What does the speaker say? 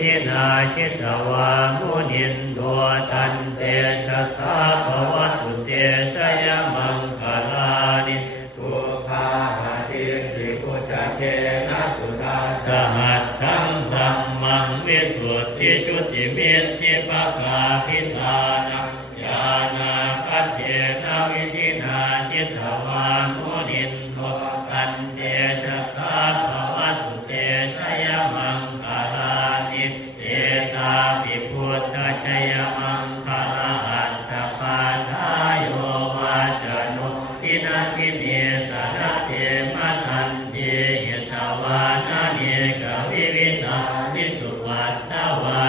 ธินาชิตวามุนินโดตันเตชะสาภวตุเตชะยมังคลานิทุกขาหาทิภิกขุชเทนะสุราตหัตถังธรรมังวิสุทธิชุติมิตติปะกาภิทานังญาณาคัจเจนะวิธินาจิตวามุนินโทตันเตชะสาภวตุเตชะยมังคลานิเอตาภิพุทธชยมังคลาอัตถปาทายโยวาจโนทินาทิเนสารเทมตันเตยตวานาเนกวิวิตาวิสุวัตตวา